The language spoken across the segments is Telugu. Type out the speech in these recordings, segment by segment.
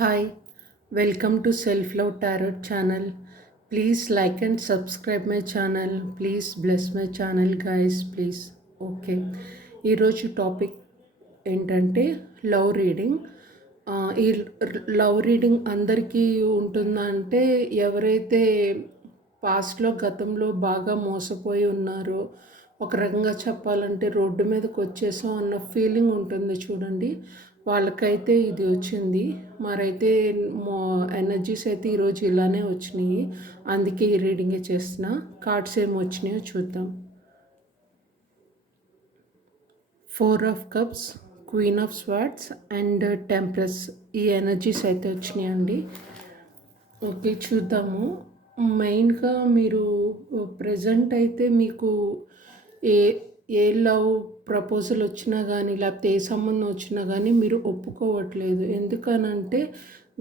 Hi welcome to self love tarot channel please like and subscribe my channel please bless my channel guys please okay ఈరోజు టాపిక్ ఏంటంటే లవ్ రీడింగ్ ఈ లవ్ రీడింగ్ అందరికీ ఉంటుందంటే ఎవరైతే పాస్ట్లో గతంలో బాగా మోసపోయి ఉన్నారో ఒక రకంగా చెప్పాలంటే రోడ్డు మీదకి వచ్చేసాం అన్న ఫీలింగ్ ఉంటుంది చూడండి. వాళ్ళకైతే ఇది వచ్చింది. మరైతే ఎనర్జీస్ అయితే ఈరోజు ఇలానే వచ్చినాయి. అందుకే ఈ రీడింగే చేసిన కార్డ్స్ ఏమి వచ్చినాయో చూద్దాం. Four of cups queen of swords and empress ఈ ఎనర్జీస్ అయితే వచ్చినాయండి. ఓకే చూద్దాము. మెయిన్గా మీరు uh, ప్రజెంట్ అయితే మీకు ఏ ఏ లవ్ ప్రపోజల్ వచ్చినా కానీ లేకపోతే ఏ సంబంధం వచ్చినా కానీ మీరు ఒప్పుకోవట్లేదు. ఎందుకనంటే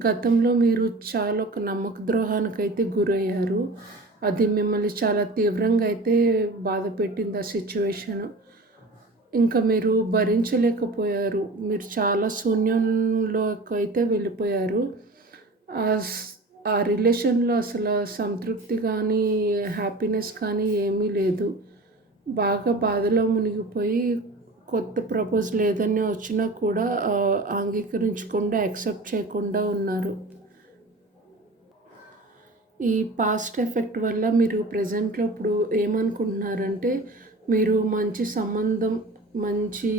గతంలో మీరు చాలా ఒక నమ్మక ద్రోహానికి అయితే గురయ్యారు. అది మిమ్మల్ని చాలా తీవ్రంగా అయితే బాధ పెట్టింది ఆ సిచ్యువేషన్. ఇంకా మీరు భరించలేకపోయారు. మీరు చాలా శూన్యంలోకి అయితే వెళ్ళిపోయారు. ఆ రిలేషన్లో అసలు సంతృప్తి కానీ హ్యాపీనెస్ కానీ ఏమీ లేదు. బాగా బాధలో మునిగిపోయి కొత్త ప్రపోజల్ లేదని వచ్చినా కూడా అంగీకరించకుండా యాక్సెప్ట్ చేయకుండా ఉన్నారు. ఈ పాస్ట్ ఎఫెక్ట్ వల్ల మీరు ప్రజెంట్లో ఇప్పుడు ఏమనుకుంటున్నారంటే మీరు మంచి సంబంధం మంచి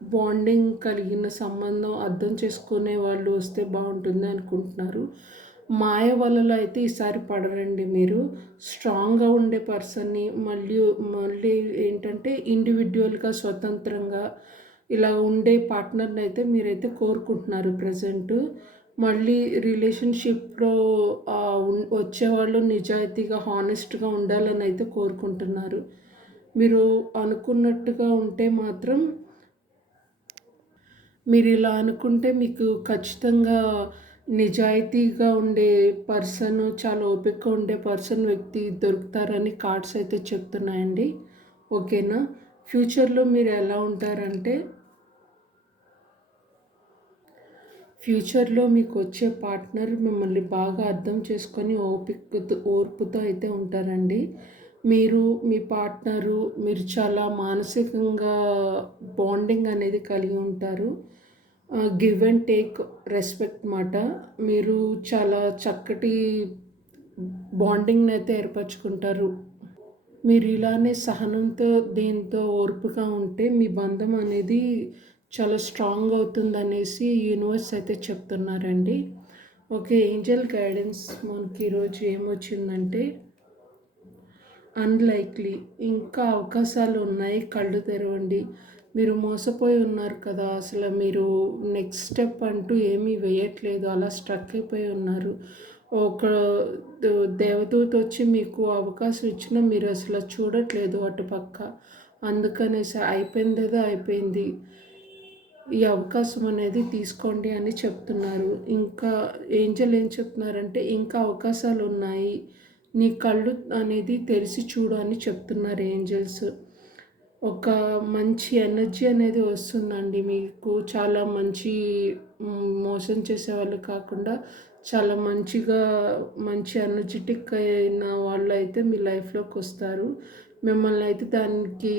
బాండింగ్ కలిగిన సంబంధం అర్థం చేసుకునే వాళ్ళు వస్తే బాగుంటుంది అనుకుంటున్నారు. మాయ వలలో అయితే ఈసారి పడరండి మీరు. స్ట్రాంగ్గా ఉండే పర్సన్ని మళ్ళీ మళ్ళీ ఏంటంటే ఇండివిజువల్గా స్వతంత్రంగా ఇలా ఉండే పార్ట్నర్ని అయితే మీరైతే కోరుకుంటున్నారు ప్రజెంట్. మళ్ళీ రిలేషన్షిప్లో వచ్చేవాళ్ళు నిజాయితీగా హానెస్ట్గా ఉండాలని అయితే కోరుకుంటున్నారు. మీరు అనుకున్నట్టుగా ఉంటే మాత్రం మీరు ఇలా అనుకుంటే మీకు ఖచ్చితంగా నిజాయితీగా ఉండే పర్సన్ చాలా ఓపికగా ఉండే పర్సన్ వ్యక్తి దొరుకుతారని కార్డ్స్ అయితే చెప్తున్నాయండి. ఓకేనా? ఫ్యూచర్లో మీరు ఎలా ఉంటారంటే ఫ్యూచర్లో మీకు వచ్చే పార్ట్నర్ మిమ్మల్ని బాగా అర్థం చేసుకొని ఓపిక ఓర్పుతో అయితే ఉంటారండి. మీరు మీ పార్ట్నరు మీరు చాలా మానసికంగా బాండింగ్ అనేది కలిగి ఉంటారు. గివ్ అండ్ టేక్ రెస్పెక్ట్ మాట. మీరు చాలా చక్కటి బాండింగ్ని అయితే ఏర్పరచుకుంటారు. మీరు ఇలానే సహనంతో దీంతో ఓర్పుగా ఉంటే మీ బంధం అనేది చాలా స్ట్రాంగ్ అవుతుంది అనేసి యూనివర్స్ అయితే చెప్తున్నారండి. ఓకే ఏంజల్ గైడెన్స్ మనకి ఈరోజు ఏమొచ్చిందంటే అన్లైక్లీ ఇంకా అవకాశాలు ఉన్నాయి కళ్ళు తెరవండి. మీరు మోసపోయి ఉన్నారు కదా అసలు మీరు నెక్స్ట్ స్టెప్ అంటూ ఏమీ వేయట్లేదు అలా స్ట్రక్ అయిపోయి ఉన్నారు. ఒక దేవదూత వచ్చి మీకు అవకాశం ఇచ్చినా మీరు అసలు చూడట్లేదు అటుపక్క. అందుకనేసి అయిపోయిందేదో అయిపోయింది. ఈ అవకాశం అనేది తీసుకోండి అని చెప్తున్నారు. ఇంకా ఏంజల్ ఏం చెప్తున్నారంటే ఇంకా అవకాశాలు ఉన్నాయి. నీ కళ్ళు అనేది తెరిచి చూడు అని చెప్తున్నారు ఏంజల్స్. ఒక మంచి ఎనర్జీ అనేది వస్తుందండి. మీకు చాలా మంచి మోసం చేసేవాళ్ళు కాకుండా చాలా మంచిగా మంచి ఎనర్జెటిక్ అయిన వాళ్ళు అయితే మీ లైఫ్లోకి వస్తారు. మిమ్మల్ని అయితే దానికి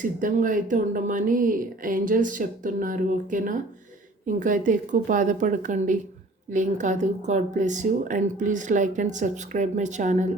సిద్ధంగా అయితే ఉండమని ఏంజల్స్ చెప్తున్నారు. ఓకేనా? ఇంకైతే ఎక్కువ బాధపడకండి. ఏం కాదు. God bless you. And please like and subscribe my channel.